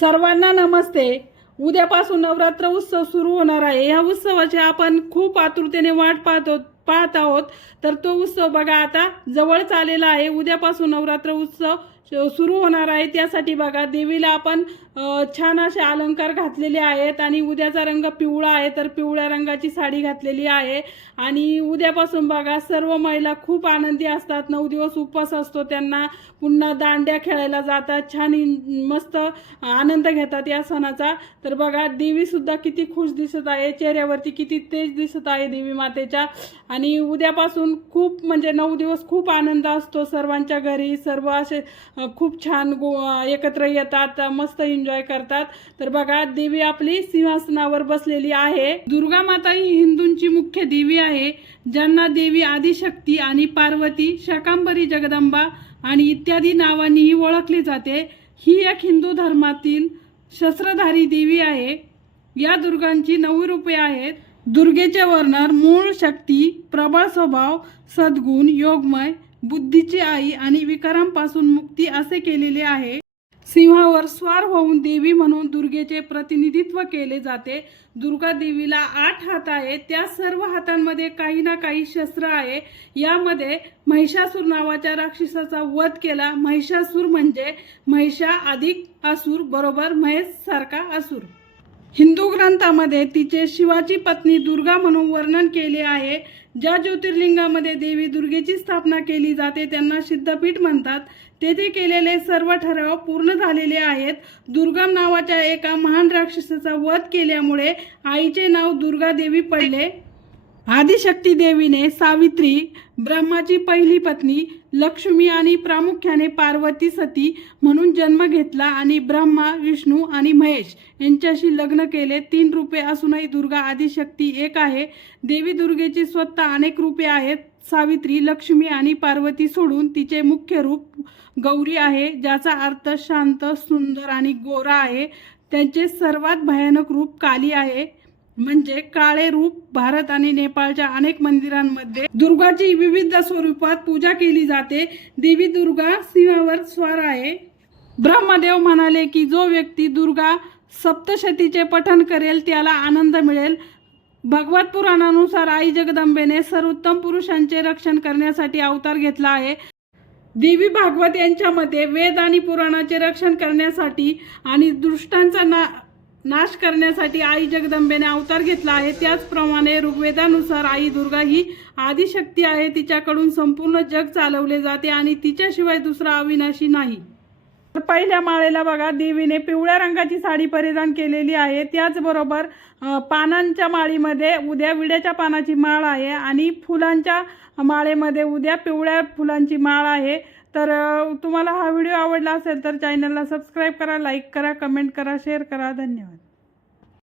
सर्वांना नमस्ते. उद्यापासून नवरात्र उत्सव सुरू होणार आहे. या उत्सवाची आपण खूप आतुरतेने वाट पाहतो पाहत आहोत. तर तो उत्सव बघा आता जवळच आलेला आहे. उद्यापासून नवरात्र उत्सव सुरू होणार आहे. त्यासाठी बघा देवीला आपण छान असे अलंकार घातलेले आहेत आणि उद्याचा रंग पिवळा आहे. तर पिवळ्या रंगाची साडी घातलेली आहे. आणि उद्यापासून बघा सर्व महिला खूप आनंदी असतात. नऊ दिवस उपवास असतो त्यांना. पुन्हा दांड्या खेळायला जातात. छान मस्त आनंद घेतात या सणाचा. तर बघा देवीसुद्धा किती खुश दिसत आहे. चेहऱ्यावरती किती तेज दिसत आहे देवी मातेच्या. आणि उद्यापासून खूप म्हणजे नऊ दिवस खूप आनंद असतो सर्वांच्या घरी. सर्व असे खूप छान गो एकत्र येतात मस्त एन्जॉय करतात. तर बघा देवी आपली सिंहासनावर बसलेली आहे. दुर्गा माता ही हिंदूंची मुख्य देवी आहे. ज्यांना देवी आदिशक्ती आणि पार्वती शाकांबरी जगदंबा आणि इत्यादी नावांनीही ओळखली जाते. ही एक हिंदू धर्मातील शस्त्रधारी देवी आहे. या दुर्गांची नऊ रूपे आहेत. दुर्गेचे वर्णन मूळ शक्ती प्रबळ स्वभाव सद्गुण योगमय बुद्धीची आई आणि विकारांपासून मुक्ती असे केलेले आहे. सिंहावर स्वार होऊन देवी म्हणून दुर्गेचे प्रतिनिधित्व केले जाते. दुर्गा देवीला आठ हात आहे त्या सर्व हातांमध्ये काही ना काही शस्त्र आहे. यामध्ये महिषासूर नावाच्या राक्षसाचा वध केला. महिषासूर म्हणजे महिषा अधिक असुर बरोबर महेश सारखा असुर. हिंदू ग्रंथामध्ये तिचे शिवाची पत्नी दुर्गा म्हणून वर्णन केले आहे. ज्या ज्योतिर्लिंगामध्ये देवी दुर्गेची स्थापना केली जाते त्यांना सिद्धपीठ म्हणतात. तेथे केलेले सर्व ठराव पूर्ण झालेले आहेत. दुर्गम नावाच्या एका महान राक्षसाचा वध केल्यामुळे आईचे नाव दुर्गा देवी पडले. आदिशक्ती देवीने सावित्री ब्रह्माची पहिली पत्नी लक्ष्मी आणि प्रामुख्याने पार्वती सती म्हणून जन्म घेतला आणि ब्रह्मा विष्णू आणि महेश यांच्याशी लग्न केले. तीन रूपे असूनही दुर्गा आदिशक्ती एक आहे. देवी दुर्गेची स्वतः अनेक रूपे आहेत. सावित्री लक्ष्मी आणि पार्वती सोडून तिचे मुख्य रूप गौरी आहे ज्याचा अर्थ शांत सुंदर आणि गोरा आहे. त्यांचे सर्वात भयानक रूप काली आहे. म्हणजे काळे रूप भारत आणि नेपाळच्या अनेक मंदिरांमध्ये दुर्गाची विविध स्वरूपात पूजा केली जाते. देवी दुर्गा सिंहावर स्वार आहे. ब्रह्मदेव म्हणाले की जो व्यक्ती दुर्गा सप्तशतीचे पठन करेल त्याला आनंद मिळेल. भगवत पुराणानुसार आई जगदंबेने सर्वोत्तम पुरुषांचे रक्षण करण्यासाठी अवतार घेतला आहे. देवी भागवत यांच्या मते वेद आणि पुराणाचे रक्षण करण्यासाठी आणि दुष्टांचा ना नाश करण्यासाठी आई जगदंबेने अवतार घेतला आहे. त्याचप्रमाणे ऋग्वेदानुसार आई दुर्गा ही आदिशक्ती आहे. तिच्याकडून संपूर्ण जग चालवले जाते आणि तिच्याशिवाय दुसरा अविनाशी नाही. तर पहिल्या माळेला बघा देवीने पिवळ्या रंगाची साडी परिधान केलेली आहे. त्याचबरोबर पानांच्या माळीमध्ये उद्या विड्याच्या पानाची माळ आहे आणि फुलांच्या माळेमध्ये उद्या पिवळ्या फुलांची माळ आहे. तर तुम्हाला हा व्हिडिओ आवडला असेल तर चॅनलला सबस्क्राईब करा लाईक करा कमेंट करा शेअर करा. धन्यवाद.